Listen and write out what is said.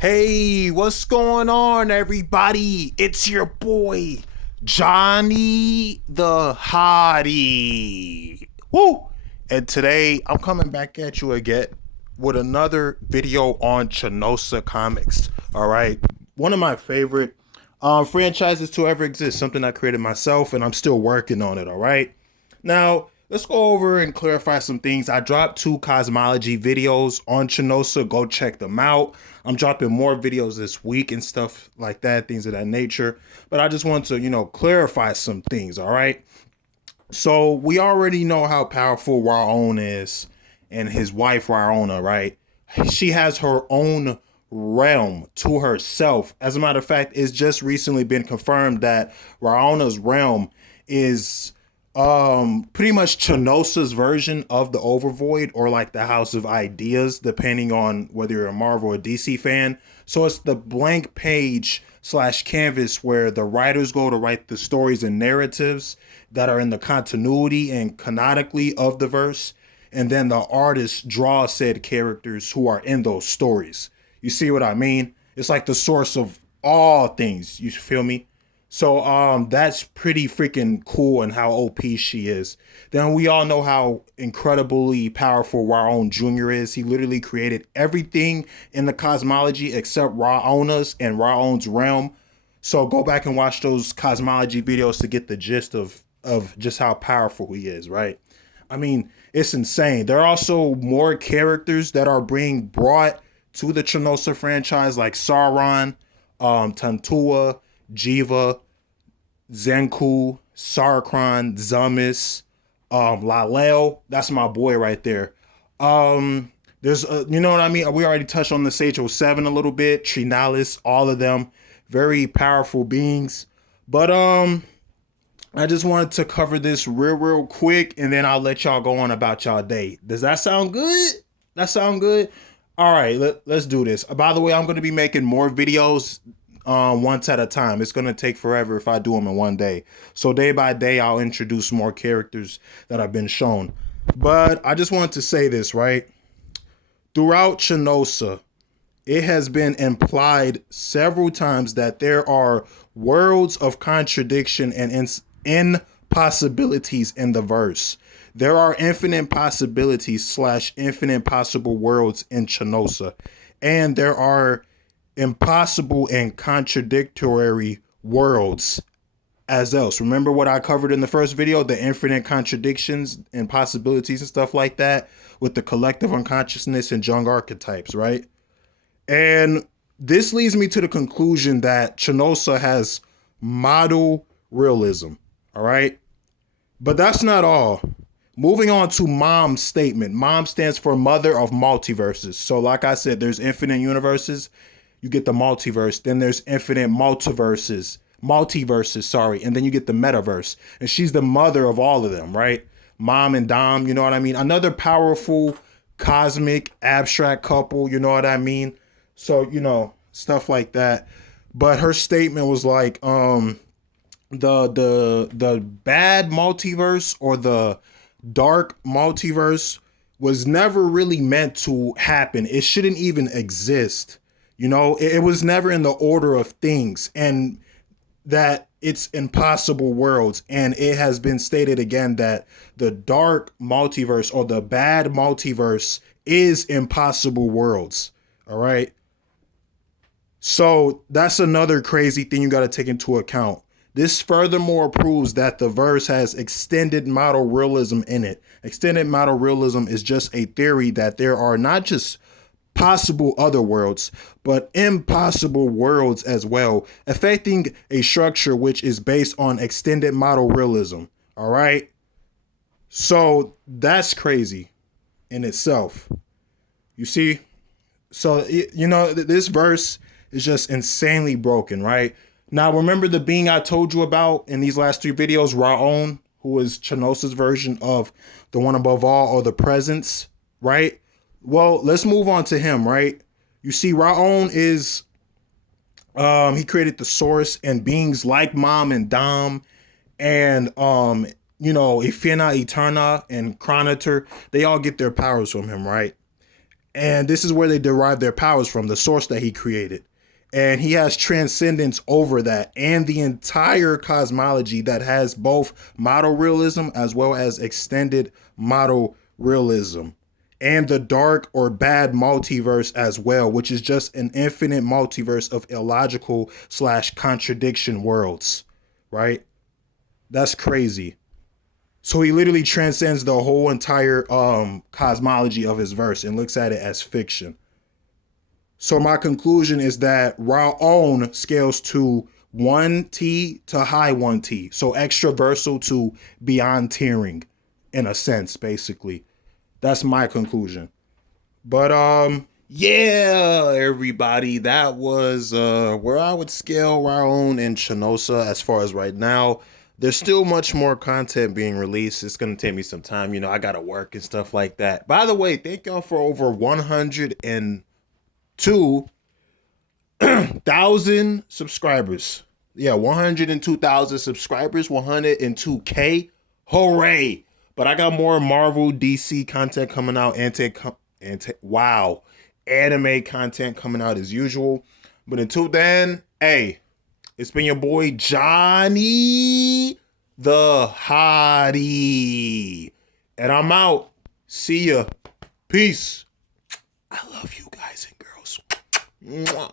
Hey, what's going on, everybody? It's your boy, Johnny the Hottie. Woo! And today I'm coming back at you again with another video on Chanosa Comics. All right, one of my favorite franchises to ever exist. Something I created myself, and I'm still working on it. All right. Now, let's go over and clarify some things. I dropped 2 cosmology videos on Chanosa. Go check them out. I'm dropping more videos this week and stuff like that, things of that nature. But I just want to, clarify some things, all right? So we already know how powerful Raon is and his wife, Raona, right? She has her own realm to herself. As a matter of fact, it's just recently been confirmed that Raona's realm is pretty much Chanosa's version of the Overvoid, or like the House of Ideas, depending on whether you're a Marvel or DC fan. So it's the blank page slash canvas where the writers go to write the stories and narratives that are in the continuity and canonically of the verse, and then the artists draw said characters who are in those stories. You see what I mean? It's like the source of all things. You feel me? So that's pretty freaking cool, and how OP she is. Then we all know how incredibly powerful Raon Jr. is. He literally created everything in the cosmology except Raona's and Raon's realm. So go back and watch those cosmology videos to get the gist of just how powerful he is, right? I mean, it's insane. There are also more characters that are being brought to the Chanosa franchise, like Sauron, Tantua, Jiva, Zenku, Sarkron, Zumis, Lalel. That's my boy right there. There's, you know what I mean? We already touched on the Sage 07 a little bit. Trinalis, all of them, very powerful beings. But I just wanted to cover this real quick, and then I'll let y'all go on about y'all day. Does that sound good? That sound good? All right, let's do this. By the way, I'm going to be making more videos once at a time. It's going to take forever if I do them in one day. So day by day, I'll introduce more characters that have been shown. But I just wanted to say this, right? Throughout Chanosa, it has been implied several times that there are worlds of contradiction and impossibilities in the verse. There are infinite possibilities slash infinite possible worlds in Chanosa. And there are impossible and contradictory worlds as else. Remember what I covered in the first video, the infinite contradictions and possibilities and stuff like that with the collective unconsciousness and Jung archetypes, right? And this leads me to the conclusion that Chanosa has model realism, all right? But that's not all. Moving on to Mom's statement. Mom stands for Mother of Multiverses. So like I said, there's infinite universes. You get the multiverse. Then there's infinite multiverses, sorry. And then you get the metaverse. And she's the mother of all of them, right? Mom and Dom, you know what I mean? Another powerful, cosmic, abstract couple, you know what I mean? So, stuff like that. But her statement was like, the bad multiverse or the dark multiverse was never really meant to happen. It shouldn't even exist. It was never in the order of things, and that it's impossible worlds. And it has been stated again that the dark multiverse or the bad multiverse is impossible worlds. All right. So that's another crazy thing you got to take into account. This furthermore proves that the verse has extended model realism in it. Extended model realism is just a theory that there are not just possible other worlds, but impossible worlds as well, affecting a structure which is based on extended model realism. All right. So that's crazy in itself. You see? So, this verse is just insanely broken, right? Now, remember the being I told you about in these last 3 videos, Raon, who is Chanosa's version of the one above all, or the presence, right? Well, let's move on to him, right? You see, Raon is, he created the source, and beings like Mom and Dom and, Ifina, Eterna, and Chronoter, they all get their powers from him, right? And this is where they derive their powers from, the source that he created. And he has transcendence over that and the entire cosmology that has both model realism as well as extended model realism. And the dark or bad multiverse as well, which is just an infinite multiverse of illogical / contradiction worlds, right? That's crazy. So he literally transcends the whole entire cosmology of his verse and looks at it as fiction. So my conclusion is that Raon scales to 1T to high 1T. So extraversal to beyond tiering, in a sense, basically. That's my conclusion. But yeah, everybody, that was where I would scale Raon and Chanosa as far as right now. There's still much more content being released. It's going to take me some time. You know, I got to work and stuff like that. By the way, thank y'all for over 102,000 subscribers. Yeah, 102,000 subscribers, 102K. Hooray. But I got more Marvel, DC content coming out. Anime content coming out as usual. But until then, hey, it's been your boy Johnny the Hottie. And I'm out. See ya. Peace. I love you guys and girls. Mwah.